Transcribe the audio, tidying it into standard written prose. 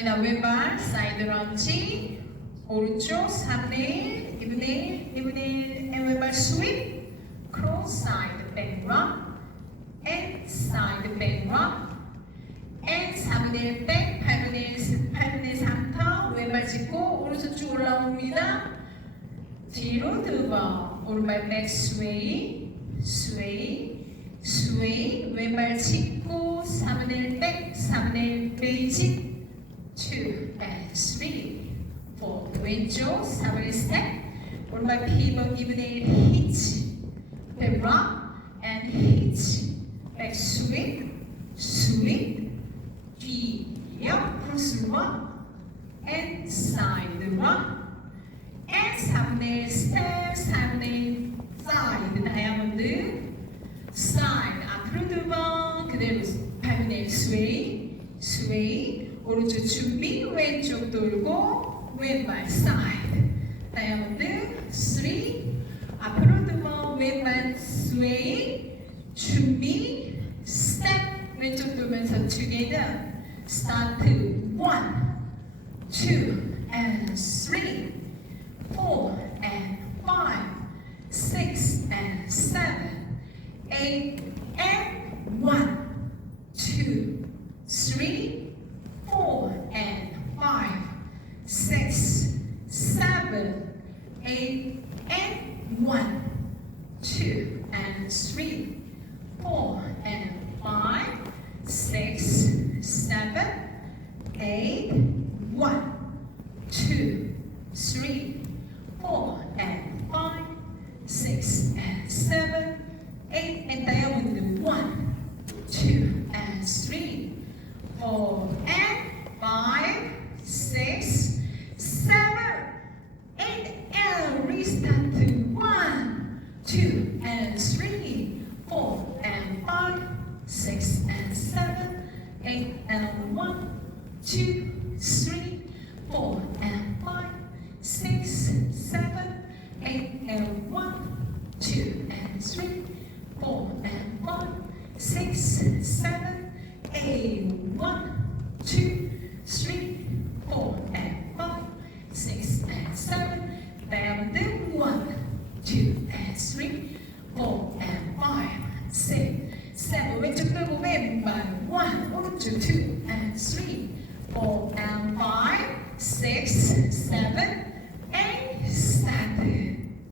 갑니다. 왼발 사이드 런지 오른쪽 3분의 1, 2분의 1, 2분의 1 and 왼발 스윗 크로스 사이드 백락 and 사이드 백락 and 4분의 1 백, 8분의 1, 8분의 3터 왼발 짚고 오른쪽 쭉 올라옵니다. 뒤로 두 번 오른발 백 스웨이 스웨이 스웨이 왼발 짚고 4분의 1 백, 4분의 1 베이직 2 and 3 4 왼쪽 4분의 1 스텝 오른발 피벗 2분의 1 히치 백 락 and 히치 백 스윗 스윗 뒤옆 크로스 락 and 사이드 락 and 4분의 1 스텝 4분의 1 사이드 다이아몬드 사이드 앞으로 두 번 그대로 8분의 1 스웨이 스웨이 오른쪽 준비 왼쪽 돌고 왼발 사이드 다이아몬드 3 앞으로 두 번 왼발 스웨이 준비 스텝 왼쪽 돌면서 together 스타트 1 2 and 3 4 and 5 6 and 7 8 and 1 2 3 4 and 5 6 7 8 and 1 2 and 3 4 and 5 6 7 8 1 2 3 4 and 5 6 and 7 8 and diamond 1 2 and 3 4 and 5 6 7 8 and restart to 1 2 and 3 4 and 5 6 and 7 8 and 1 2 3 4 and 5 6 7 8 and 1 2 and 3 4 and 5 6 7 8 1 2 3 4 and 5 6 and 7 down the 1 2 and 3 4 and 5 6 7 왼쪽 돌고 왼발 1 오른쪽 2 and 3 4 and 5 6 7